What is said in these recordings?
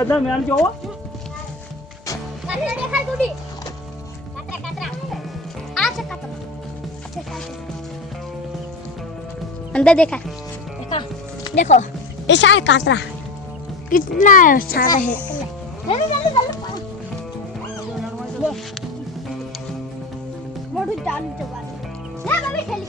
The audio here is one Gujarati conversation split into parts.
અદા મેન જોવો કાતરા દેખાય ગુડી કાતરા આ છે કાતરા अंदर देखा देखो ऐसा है कातरा कितना सारा है मोटू चालू चबा ले मम्मी खेली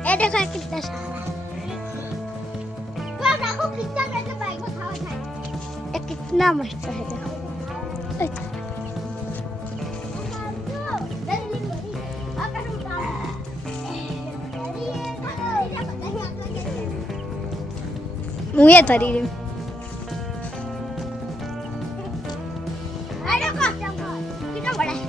ए देखो कितना सारा वाह देखो कितना कैसे बाइक में खावा था ये कितना मस्त है देखो अच्छा मुझे थरी रही कितना बड़ा है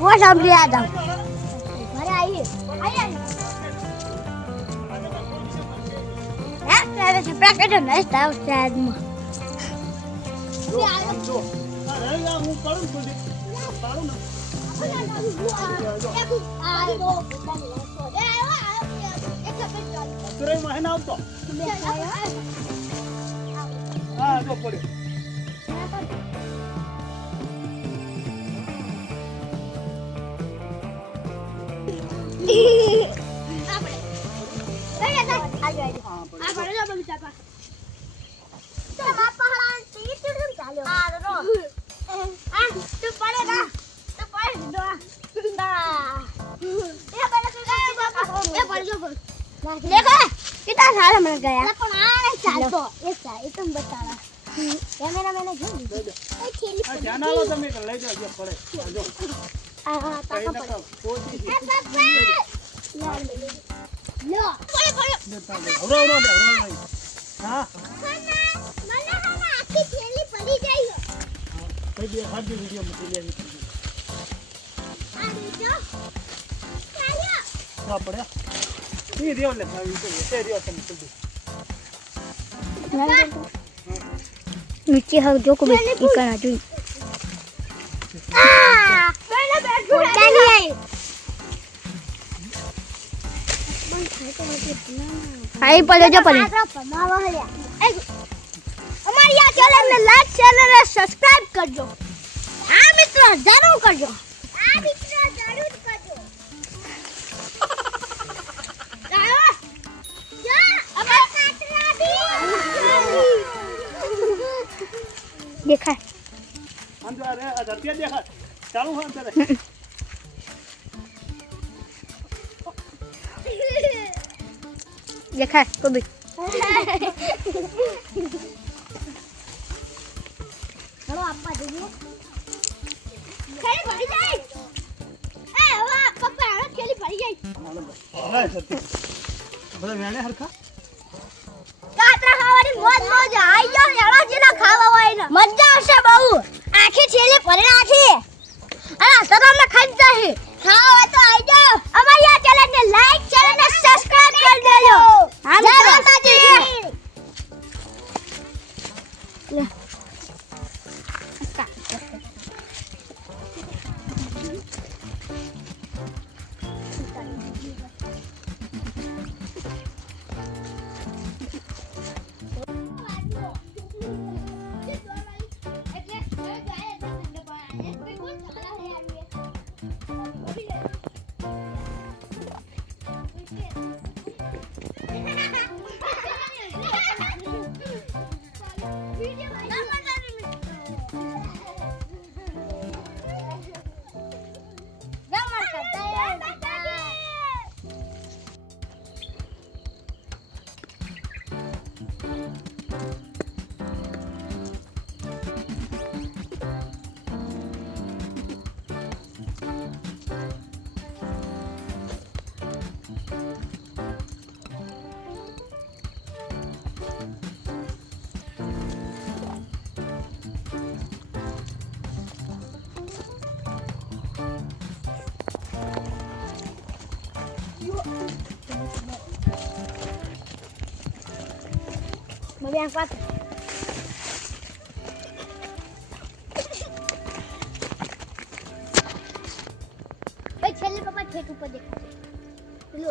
वो सब ले आ जाओ अरे आइए आइए हैं तेरे से पैकेट नहीं था उस शायद में અરે યાર હું કરું છું પાડું ને तुरे में ना तो हां तो पड़े देखो कितना सारा मिल गया पण आ नहीं चालतो ये तुम बता रहा कैमरा मैंने जो खेली ध्यान आलो તમે કે લઈ જાવ જે પડે જો हां ताका पड़े लो पड़े औरो हां મને આખી થેલી પડી ગઈ કઈ દે હાજી વિડિયો માં લઈ આવી આ બીજો ચાલ્યો ના પડે ये रियो ले भाई तो ये रियो तुम जल्दी नीचे हक जो को इकरा जो आ मैंने बैठ नहीं आई बन खाए तो मुझे आई पड़े जो पड़े मावा हल्या हमारी या चैनल ने लाइक शेयर और सब्सक्राइब कर दो हां मित्रों जरूर कर दो हां मित्रों जरूर कर दो देखा अंदर है अदतिया देखा चालू है अंदर देखा को भी चलो अप्पा देखिए खेली पड़ी जाए ए वाह पप्पा खेली पड़ी जाए हां सत्य बड़ा मैंने हरखा કાતરા ખાવાની મોજ મોજ આઈ જાવ એડા જેના ખાવા હોય ને મજા આવશે બહુ આખી થેલી ભરી નાખી અને સરામાં ખાઈ જાય ખાવા હોય તો આઈ જાવ અમારી આ ચેનલ ને લાઈક ચેનલ ને સબસ્ક્રાઇબ કરી દેજો હા જય માતાજી Yang kuat. Baik, છેલ્લે પપ્પા ખેત ઉપર દેખાશે. લો.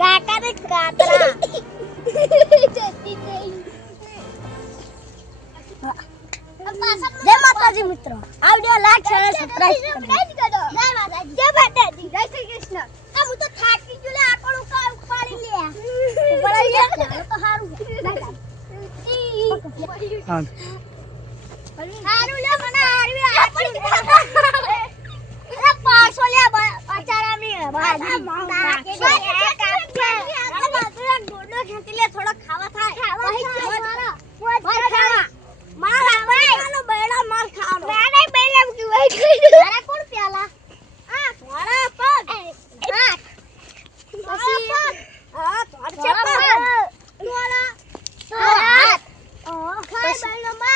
કાકા ને કાતરા જય માતાજી મિત્રો, આ વિડિયો લાઈક શેર સબસ્ક્રાઇબ કરો. જય માતાજી, જય માતાજી, જય શ્રી કૃષ્ણ. આ હું તો થાકી ગયો લે, આકડું કા ઉપાડી લે તો હારું હા હારું લે મને હારી અરે પાછો લે અચારા મે ભાજી ખેંચી લે, થોડો ખાવા થાય. મારા ભાઈ બેડા માર ખાવાનો. મેને બેડા ઉઠી તારા કોણ પ્યાલા આ થોડા પગ હા પછી હા થોડા પગ થોડા હાથ ખાય બેડા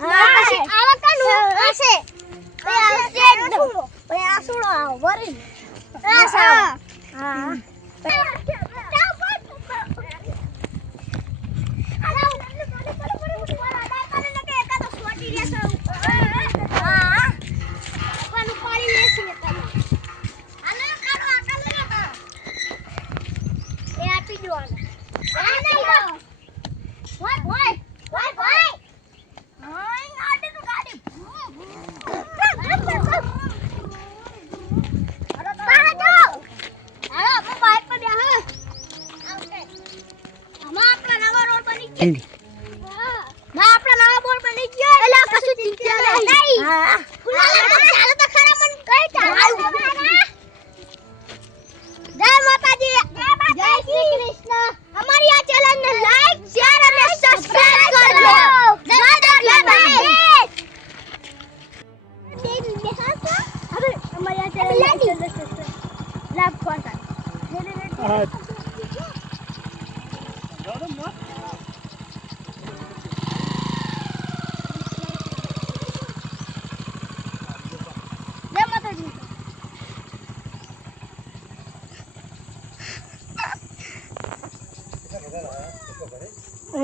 માર પછી આવા કાનું હશે પછી આ સુડો વરી આ હા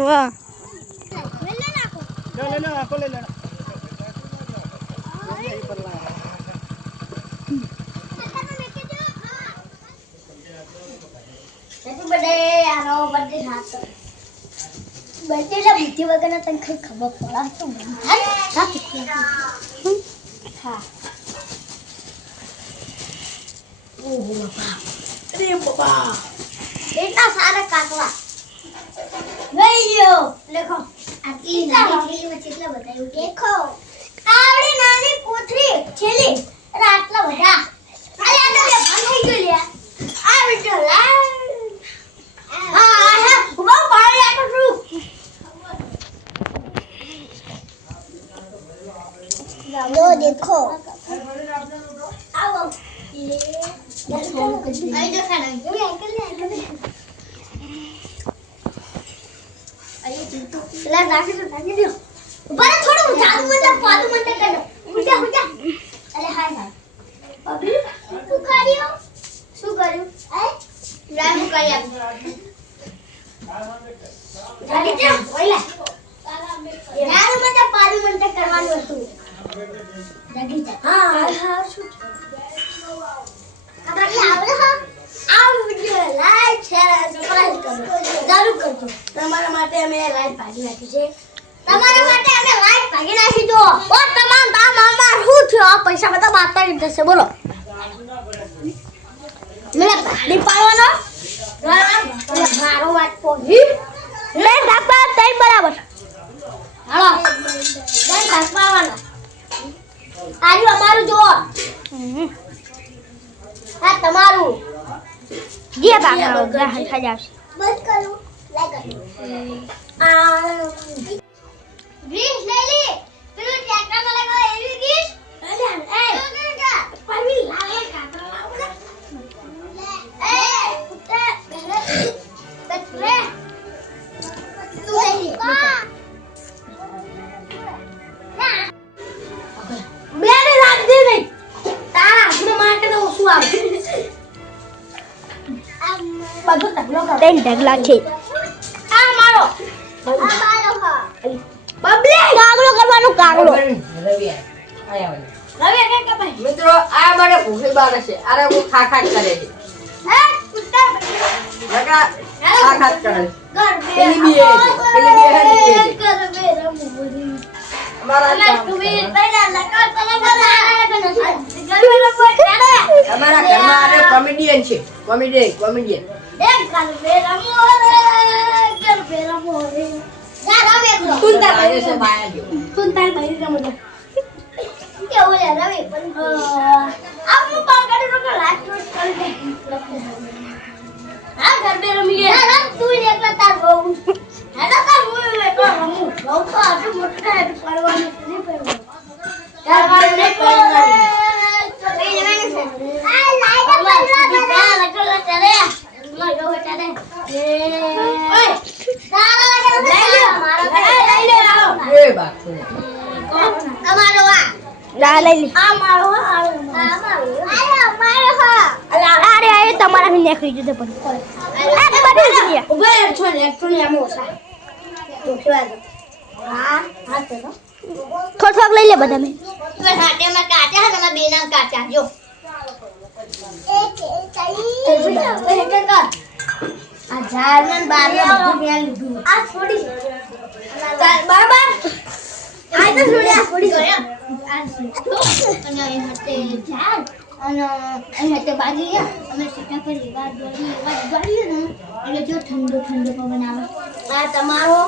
વાહ ले ले आपको ले लेना हैप्पी बर्थडे आनो बर्थडे हाथ बर्थडे ला बुद्धि वगैरह तन खबर पड़ा तो हां ओ बाबा अरे बाबा इतना सारा काटवा वीडियो देखो आटली नानी थैली में કેટલા બતાયું देखो આવડી નાની કોથળી થેલી અરે આટલા બધા અરે આ તો ભાંગી ગયો લે આ વિડિયો લા હા બહુ પાણી આટલું लो देखो आओ ये आई देखा ना ये अंकल ने अरे चिंटू ला राखी दो बड़ा थोड़ा जादू मतलब पादू मतलब कर लो उठा अरे हाय हाय अभी શું કર્યું એ ગાડી છે ઓલા યાર મને પાર્લામેન્ટ કરવાનું હતું ગાડી હા શું આપણે આવડે હા આ વિડિયો લાઈક શેર સબસ્ક્રાઇબ કરો જરૂર કરજો તમારા માટે અમે લાઈક ભાગી નાખી છે તમારા માટે અમે લાઈક ભાગી નાખી દો ઓ તમામ કામ અમાર શું થયો આ પૈસા બધા માતા જ જશે બોલો મેં ગાડી પાડવાનો મારો વાત પોહી લે ડાપા તઈ બરાબર હાલો દઈ ડાપવાના આજો અમારું જો આ તમારું જે બાગા ગ્રહણ થઈ જશે બસ કરું લાગી આ ગ્રીસ લઈ લે પેલું ટ્રેક્ટરમાં લગાવ એવી ગ્રીસ અરે એ પવી લાવે કાતર લાવ એ કુત્તા બેરે તું લઈ બેરે રાખ દે ને તારા આપણે માટે તો શું આવે બધું ઢગલો કર તેન ઢગલા છે આ મારો હા બબલે કાગલો કરવાનું કાગલો રવિ આયા રવિ કે ભાઈ મિત્રો આ મને ભૂખી બારે છે અરે હું ખાખા કરે છે હે કુત્તા લગા ખાખા કરે ઘર પેલી બી હે ઘર બે રમુરી અમારા અમે તુવી પહેલા લગા તને બધા આવે કે નથી ઘર કોઈ કરે અમારા ઘરમાં આરે કોમેડિયન છે કોમેડિયન એક ઘર બે રમુરી યા રવિ એકલો કુંતા ભાઈ છે બાયા જો કુંતા ભાઈ રમુરી કે ઓલે રવિ પણ આપનું કામ કરી તો લાસ્ટ રોજ કરી દે હા ઘર બે રમીએ ના તું એકલા તાર બહુ હેડા તાર હું એકલો રમું બહુ તો આટલું મોટું થાય તો પડવાનું નહીં પડવાનું યાર મારે નહીં પડવાનું તો બે જણાને છે આ લાઈટ પડવા દે લટો ચલે નો જો ચલે ઓય તારા લઈ લે મારો લઈ લે આવો એ બાત છે અમારો આ લા લઈ લે આ મારો આ મારો અરે આ તમારા થી નીકળી જશે પણ આ બધું જ લે ઉભે છો ને એકચ્યુઅલી ઓસા તો કેવા હા હા તો થોડોક લઈ લે બધા મે તું હાટે માં કાટ્યા હે તમે બે નામ કાટ્યા જો એક કર આ જારમન બારને બધું મેં લીધું આ છોડી ચાલ બરાબર આ તો છોડી આ છોડી ગયો આ અને એ હતે જાર અને અહીંયા તે બાજી અમે સીટા પર લેવા દોડી ને એટલે જો ઠંડો પવન આવે આ તમારો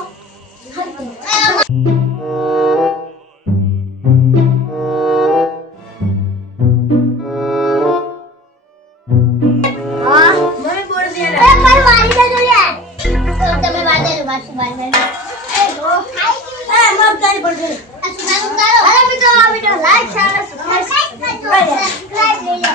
હા મને બોલ દે એ પર વાળી દે યાર તો તમે વાળી દે વાળી એ ગો એ મત કરી પડશે આ સુનાનું કરો અરે મિત્રો આ વિડિયો લાઈક શેર અને સબસ્ક્રાઇબ કરજો સબસ્ક્રાઇબ લઈ લો